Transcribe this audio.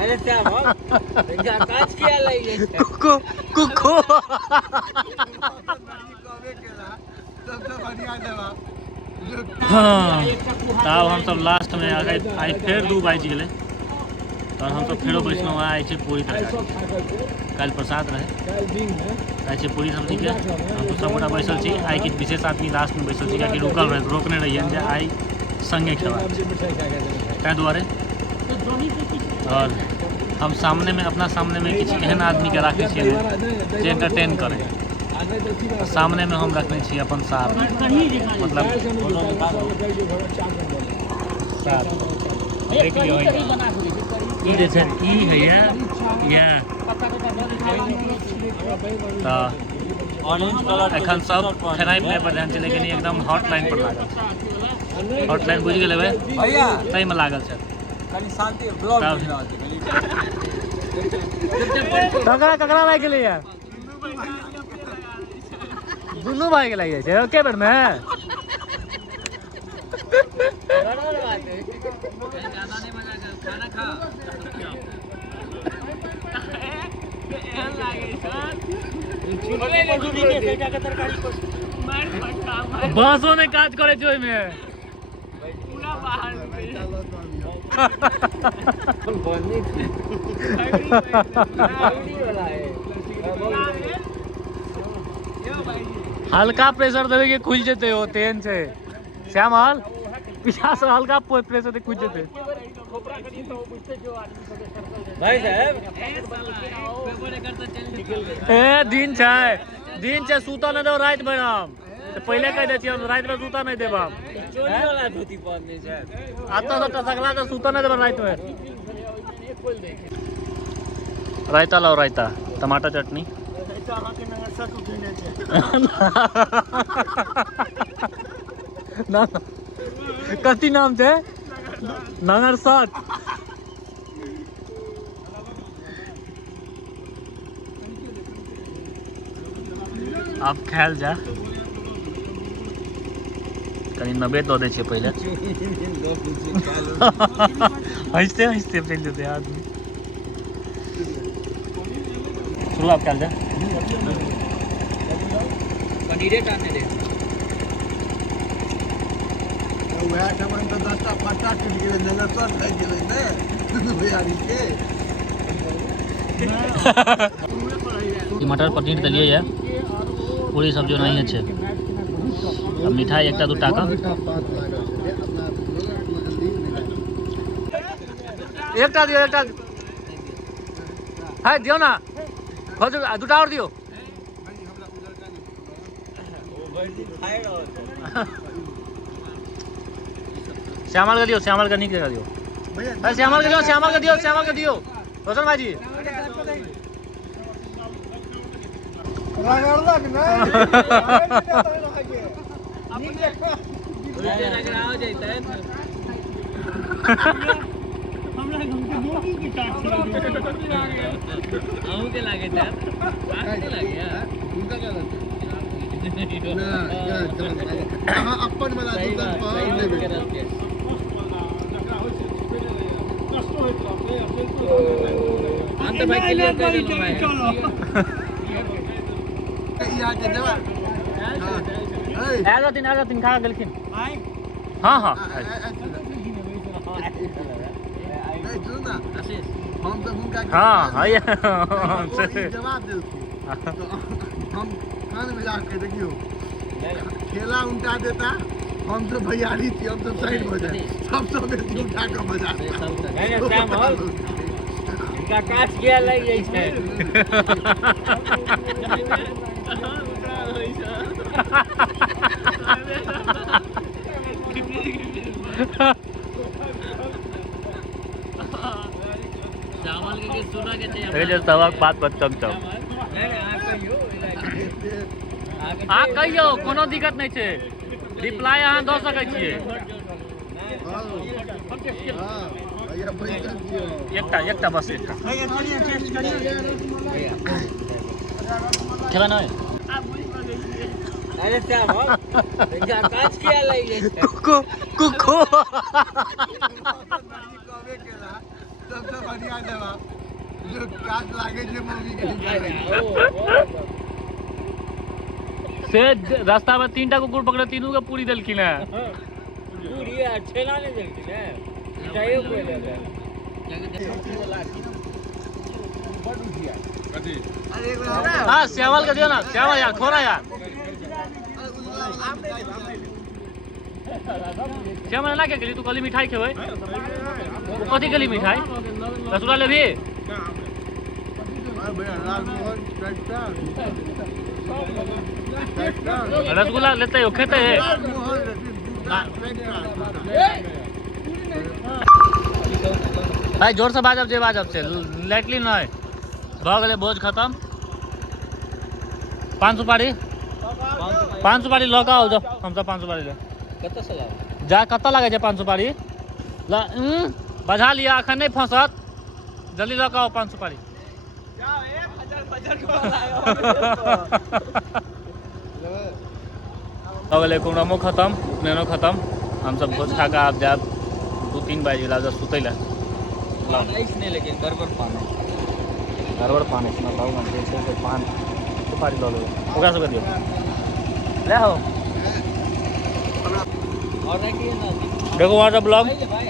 अरे श्याम काज किया लगे कुको कुको हाँ तब हम सब लास्ट में आ गए आई फिर 2 बाज गए तो हम सब फिर बैठल आए पूरी तरकारी कल प्रसाद रहे आए पूरी सब्जी के हम सब गोटा बैसल छी आई कि विशेष आदमी लास्ट में बैसल छी कि रुकल रहे रोकने रहिए जे आई संगे खेवा तै दुआरे और हम सामने में अपना सामने में किसी एहन आदमी के रखे छिए जे एंटरटेन करे सामने में हम रखने छी अपन साथ मतलब साथ देख लियो ई जे छै ई है या एखन सब खेनाई पिनाई पर ध्यान छै लेकिन एकदम हॉटलाइन पर लागल हॉटलाइन बुझ गेल हेबै भैया तै में लागल छै कनी शांति ब्लॉग ककरा ककरा लाग गेलै यार दुनू भाई के लाग छै एके बेर में ज्यादा नहीं मजा कर खाना खा एहन लागे सर बोले ले दूधी के सेटा के तरकारी को मार फटका मार बांसो ने काज करे छै ओइ में पूरा बाहर बननी वाला है हल्का प्रेशर देवे के खुल जेते हो तेन से श्यामल पीछा से हल्का प्रेशर दे खुल जेते भाई साहब ए दिन छै सूता न दो रात में हम तो पहले कह देती हम रात में सूता नहीं देबा चोरी वाला धोती पहनने छै आता तो टसकला तो सूता नहीं देबा रात में रायता लाओ रायता टमाटर चटनी कथी नाम छै नगर साथ अब खायल जा कहीं नबे दो दे पहले हंसते हंसते चल देते आदमी शुरुआत कर जा पनीरे टाने दे वह टमन तो 10टा पट्टा टूट गेलै नजर सट लग गेलै ने भैयारी के मटर पनीर दलिए या पूरी सब्जी नहीं अच्छे अब मिठाई एक दू टाका एकटा दियो एकटा है दियो ना दूटा और दियो श्यामल का दियो श्यामल का नहीं दियो श्यामल का दियो श्यामल का दियो श्यामल का दियो रोशन भाई जी अपन वाला दिन खा गेलखिन हाँ हाँ हाँ जवाब हम कान में जाके देखियो खेला उल्टा देता हम तो भैयारी थी हम तो साइड हो जाए सब बेसी उठा के मजा इनका काट किया लग जाई छै चावल के सुना के चाहिए जे सवाक बात बच्चम चम आ कहियो कोनो दिक्कत नहीं छै रिप्लाई अहाँ दऽ सकै छियै एकटा बस एकटा खेला नहीं अरे श्याम इनका काज किया लग जाए कुको कुको सबसे बढ़िया जवाब जो काट लागे जे मम्मी के से रास्ता में 3टा कुकुर पकड़े, तीनों के पूरी दलखिन है। पूरी अच्छे ना नहीं देखी ना मिठाइयों को ले गए अरे एक हाँ चावल का दियो ना, चावल यार खोरा यार, चावल ना क्या करी तू कली मिठाई खेबै, वो कथी कली मिठाई रसगुल्ला लेबी, रसगुल्ला लेते हो खेते है भाई, जोर से बाजब जे बाजब से लेटली नहीं भ गए, भोज खत्म। 5 सुपारी 5 सुपारी लौका हो जाओ, हम सब 5 सुपारी ले कत से लाओ जा, कत लगे छै 5 सुपारी बजा लिया, अखन नहीं फंसत, जल्दी लौका हो 5 सुपारी। हो गए कुमरमो खत्म, उपनयनो खत्म, हम सब भोज खा के आब जाब 2-3 बाजि गेल जब सुतै लए। नहीं लेकिन गड़बड़ पाना गड़बड़ पानी से मतलब हम जे छै से पान सुपारी लऽ लेबै, ओकरा सबके दियौ ले हो। और नहीं कि ना देखो व्हाट्सएप ब्लॉग भाई